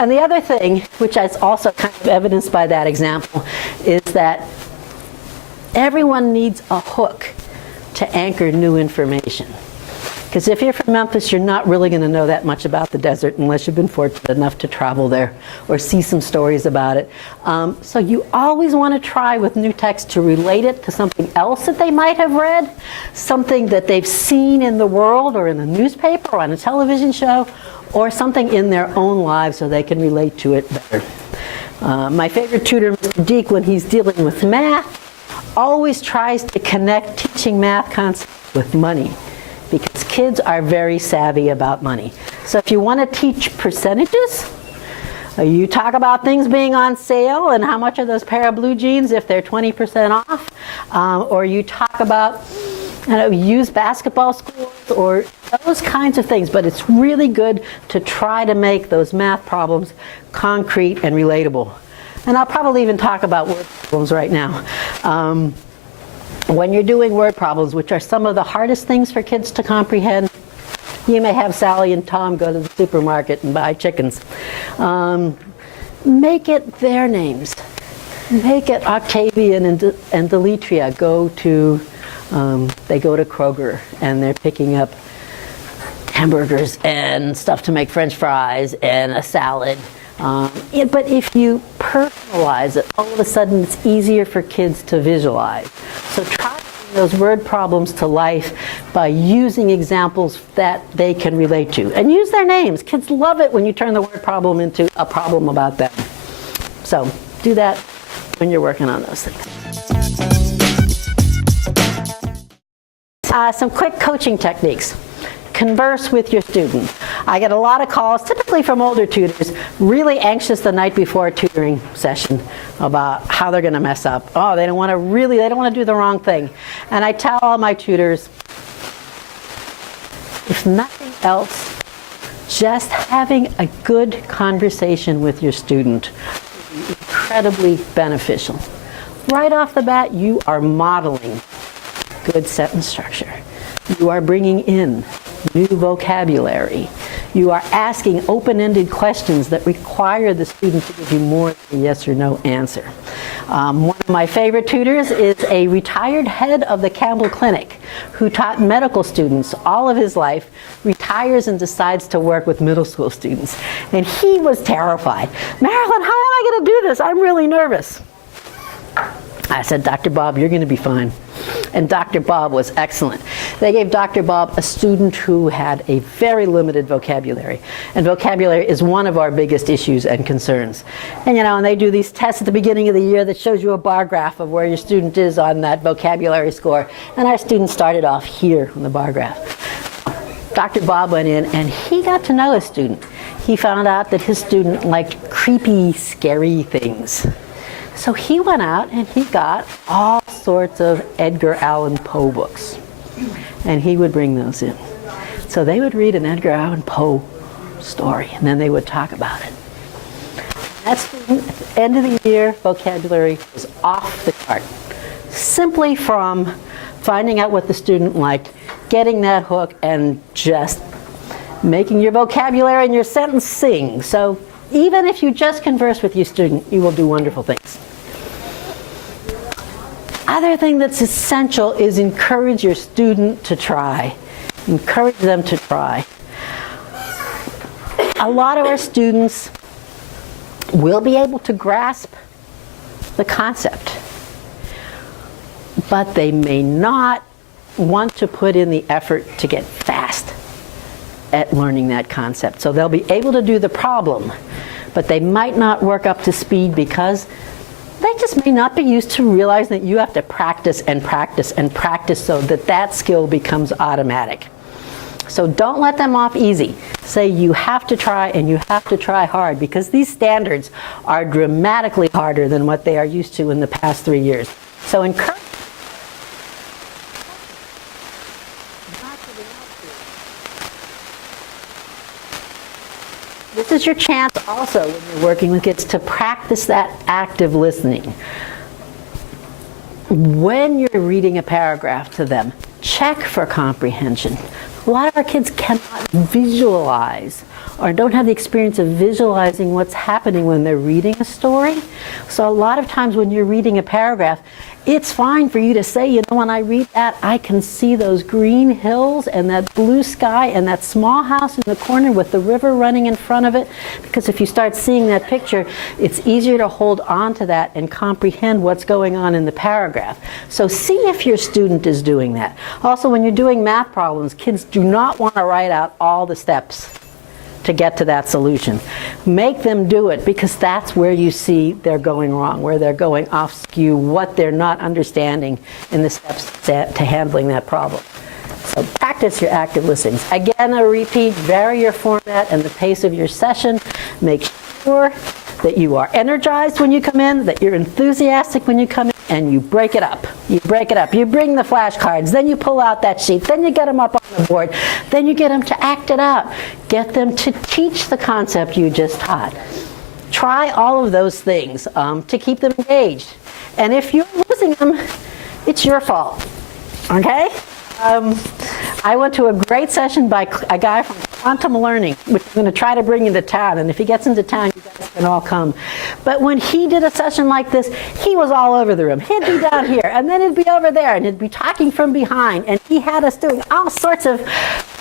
And the other thing, which is also kind of evidenced by that example, is that everyone needs a hook to anchor new information. Because if you're from Memphis, you're not really going to know that much about the desert unless you've been fortunate enough to travel there or see some stories about it. So you always want to try with new text to relate it to something else that they might have read, something that they've seen in the world or in a newspaper or on a television show, or something in their own lives so they can relate to it better. My favorite tutor, Mr. Deek, when he's dealing with math, always tries to connect teaching math concepts with money, because kids are very savvy about money. So if you want to teach percentages, you talk about things being on sale and how much are those pair of blue jeans if they're 20% off, or you talk about used basketball scores or those kinds of things. But it's really good to try to make those math problems concrete and relatable. And I'll probably even talk about word problems right now. When you're doing word problems, which are some of the hardest things for kids to comprehend, you may have Sally and Tom go to the supermarket and buy chickens. Make it their names. Make it Octavian and Deletria go to Kroger and they're picking up hamburgers and stuff to make French fries and a salad. But if you personalize it, all of a sudden it's easier for kids to visualize. So try to bring those word problems to life by using examples that they can relate to. And use their names. Kids love it when you turn the word problem into a problem about them. So do that when you're working on those things. Some quick coaching techniques. Converse with your student. I get a lot of calls, typically from older tutors, really anxious the night before a tutoring session about how they're going to mess up. Oh, they don't want to do the wrong thing. And I tell all my tutors, if nothing else, just having a good conversation with your student will be incredibly beneficial. Right off the bat, you are modeling good sentence structure. You are bringing in new vocabulary. You are asking open-ended questions that require the student to give you more than a yes or no answer. One of my favorite tutors is a retired head of the Campbell Clinic who taught medical students all of his life, retires and decides to work with middle school students. And he was terrified. Marilyn, how am I going to do this? I'm really nervous. I said, Dr. Bob, you're going to be fine. And Dr. Bob was excellent. They gave Dr. Bob a student who had a very limited vocabulary. And vocabulary is one of our biggest issues and concerns. And and they do these tests at the beginning of the year that shows you a bar graph of where your student is on that vocabulary score. And our student started off here on the bar graph. Dr. Bob went in and he got to know his student. He found out that his student liked creepy, scary things. So he went out and he got all sorts of Edgar Allan Poe books. And he would bring those in. So they would read an Edgar Allan Poe story and then they would talk about it. That student, at the end of the year, vocabulary was off the chart. Simply from finding out what the student liked, getting that hook, and just making your vocabulary and your sentence sing. So even if you just converse with your student, you will do wonderful things. Other thing that's essential is encourage your student to try. Encourage them to try. A lot of our students will be able to grasp the concept, but they may not want to put in the effort to get fast at learning that concept. So they'll be able to do the problem, but they might not work up to speed because they just may not be used to realizing that you have to practice and practice and practice so that that skill becomes automatic. So don't let them off easy. Say you have to try and you have to try hard, because these standards are dramatically harder than what they are used to in the past 3 years. So encourage. This is your chance also when you're working with kids to practice that active listening. When you're reading a paragraph to them, check for comprehension. A lot of our kids cannot visualize or don't have the experience of visualizing what's happening when they're reading a story. So a lot of times when you're reading a paragraph, it's fine for you to say, you know, when I read that, I can see those green hills and that blue sky and that small house in the corner with the river running in front of it. Because if you start seeing that picture, it's easier to hold on to that and comprehend what's going on in the paragraph. So see if your student is doing that. Also, when you're doing math problems, kids do not want to write out all the steps to get to that solution. Make them do it, because that's where you see they're going wrong, where they're going off skew, what they're not understanding in the steps to handling that problem. So practice your active listening. Again, a repeat, vary your format and the pace of your session. Make sure that you are energized when you come in, that you're enthusiastic when you come in, and you break it up. You break it up. You bring the flashcards, then you pull out that sheet, then you get them up on the board, then you get them to act it out. Get them to teach the concept you just taught. Try all of those things to keep them engaged. And if you're losing them, it's your fault, okay? I went to a great session by a guy from Quantum Learning, which I'm going to try to bring into town, and if he gets into town, you guys can all come. But when he did a session like this, he was all over the room. He'd be down here, and then he'd be over there, and he'd be talking from behind, and he had us doing all sorts of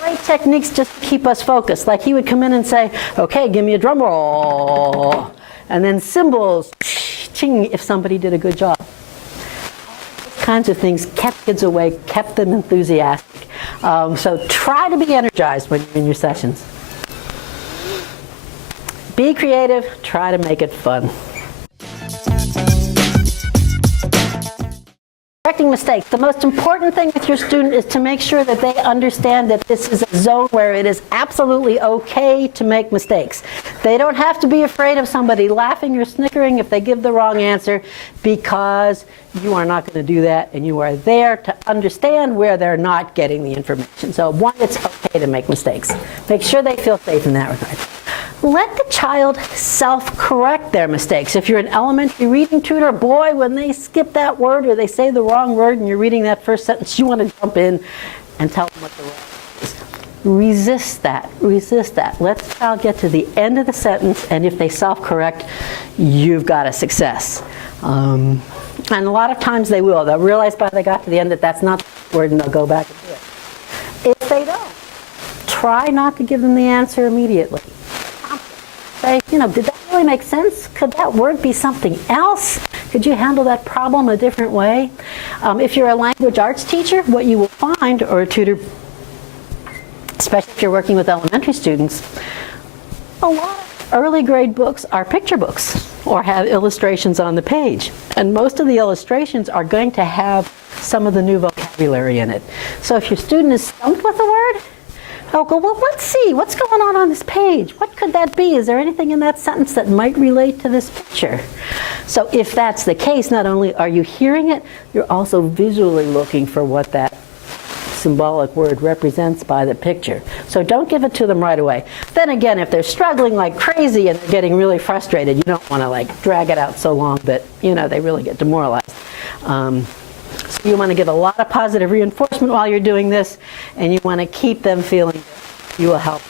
great techniques just to keep us focused. Like he would come in and say, okay, give me a drum roll, and then cymbals, ching, if somebody did a good job. Kinds of things kept kids awake, kept them enthusiastic. So try to be energized when you're in your sessions. Be creative, try to make it fun. Correcting mistakes. The most important thing with your student is to make sure that they understand that this is a zone where it is absolutely okay to make mistakes. They don't have to be afraid of somebody laughing or snickering if they give the wrong answer, because you are not going to do that, and you are there to understand where they're not getting the information. So one, it's okay to make mistakes. Make sure they feel safe in that regard. Let the child self-correct their mistakes. If you're an elementary reading tutor, boy, when they skip that word or they say the wrong word and you're reading that first sentence, you want to jump in and tell them what the wrong is. Resist that. Resist that. Let the child get to the end of the sentence, and if they self-correct, you've got a success. And a lot of times they will. They'll realize by the time they got to the end that that's not the word, and they'll go back and do it. If they don't, try not to give them the answer immediately. Say, you know, did that really make sense? Could that word be something else? Could you handle that problem a different way? If you're a language arts teacher, what you will find, or a tutor, especially if you're working with elementary students, a lot of early grade books are picture books or have illustrations on the page. And most of the illustrations are going to have some of the new vocabulary in it. So if your student is stumped with a word, they'll go, well, let's see, what's going on this page? What could that be? Is there anything in that sentence that might relate to this picture? So if that's the case, not only are you hearing it, you're also visually looking for what that symbolic word represents by the picture. So don't give it to them right away. Then again, if they're struggling like crazy and they're getting really frustrated, you don't want to like drag it out so long that, you know, they really get demoralized. So you want to give a lot of positive reinforcement while you're doing this, and you want to keep them feeling you will help.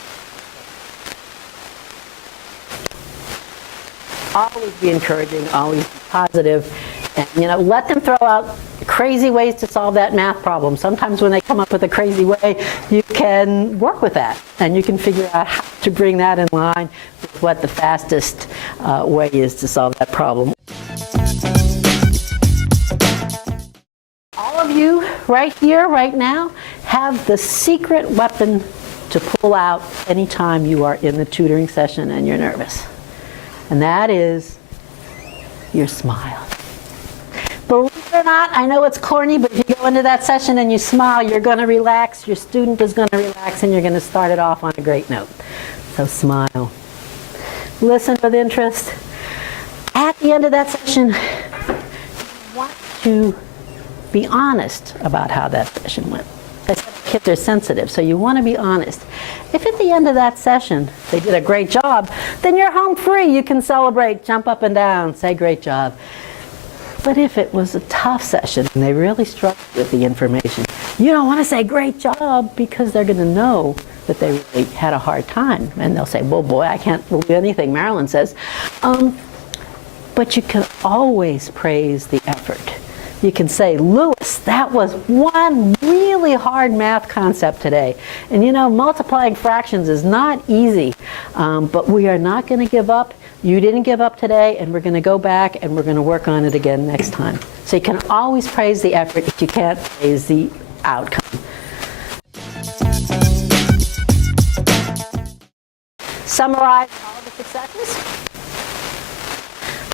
Always be encouraging, always be positive, and, you know, let them throw out crazy ways to solve that math problem. Sometimes when they come up with a crazy way, you can work with that, and you can figure out how to bring that in line with what the fastest way is to solve that problem. All of you right here, right now, have the secret weapon to pull out anytime you are in the tutoring session and you're nervous. And that is your smile. Believe it or not, I know it's corny, but if you go into that session and you smile, you're going to relax, your student is going to relax, and you're going to start it off on a great note. So smile. Listen with interest. At the end of that session, you want to be honest about how that session went. I said kids are sensitive, so you want to be honest. If at the end of that session they did a great job, then you're home free. You can celebrate, jump up and down, say great job. But if it was a tough session and they really struggled with the information, You don't want to say great job because they're going to know that they really had a hard time. And they'll say, well, boy, I can't believe anything Marilyn says. But you can always praise the effort. You can say, Lewis, that was one really hard math concept today. And you know, multiplying fractions is not easy, but we are not going to give up. You didn't give up today, and we're going to go back and we're going to work on it again next time. So you can always praise the effort if you can't praise the outcome. Summarize all the successes.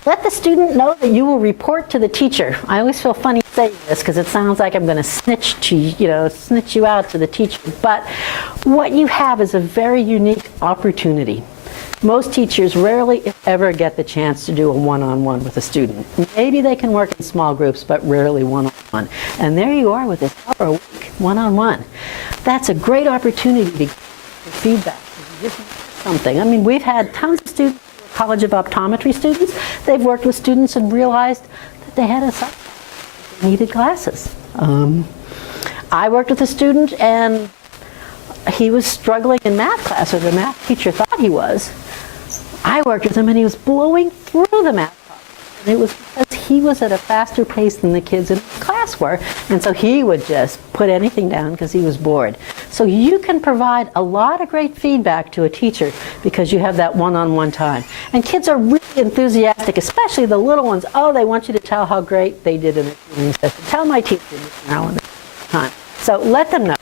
Let the student know that you will report to the teacher. I always feel funny saying this because it sounds like I'm going to snitch you out to the teacher. But what you have is a very unique opportunity. Most teachers rarely, if ever, get the chance to do a one-on-one with a student. Maybe they can work in small groups, but rarely one-on-one. And there you are with this hour a week, one-on-one. That's a great opportunity to get feedback. Something. I mean, we've had tons of students, College of Optometry students. They've worked with students and realized that they had they needed glasses. I worked with a student and he was struggling in math class, or the math teacher thought he was. I worked with him and he was blowing through the math problem. And it was because he was at a faster pace than the kids in his class were, and so he would just put anything down because he was bored. So you can provide a lot of great feedback to a teacher because you have that one-on-one time. And kids are really enthusiastic, especially the little ones. Oh, they want you to tell how great they did in the tutoring session. Tell my teacher, Miss Marilyn, time. So let them know.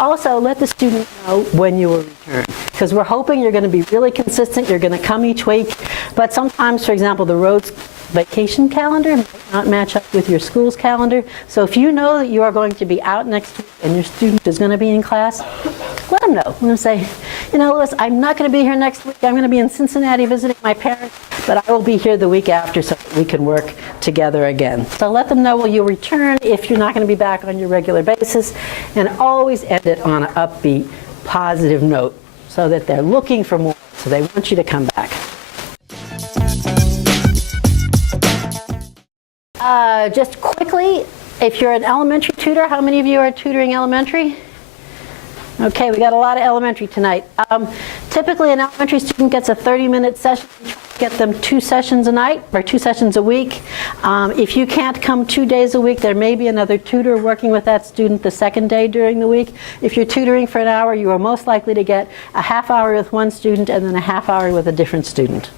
Also, let the student know when you will return, because we're hoping you're going to be really consistent. You're going to come each week, but sometimes, for example, the road's vacation calendar might not match up with your school's calendar. So if you know that you are going to be out next week and your student is going to be in class, let them know. I'm going to say, you know, Louis, I'm not going to be here next week. I'm going to be in Cincinnati visiting my parents, but I will be here the week after so that we can work together again. So let them know when you'll return if you're not going to be back on your regular basis, and always end it on an upbeat, positive note so that they're looking for more, so they want you to come back. Just quickly, if you're an elementary tutor, how many of you are tutoring elementary? Okay, we got a lot of elementary tonight. Typically, an elementary student gets a 30-minute session. We try to get them 2 sessions a night, or 2 sessions a week. If you can't come 2 days a week, there may be another tutor working with that student the second day during the week. If you're tutoring for an hour, you are most likely to get a half hour with one student and then a half hour with a different student.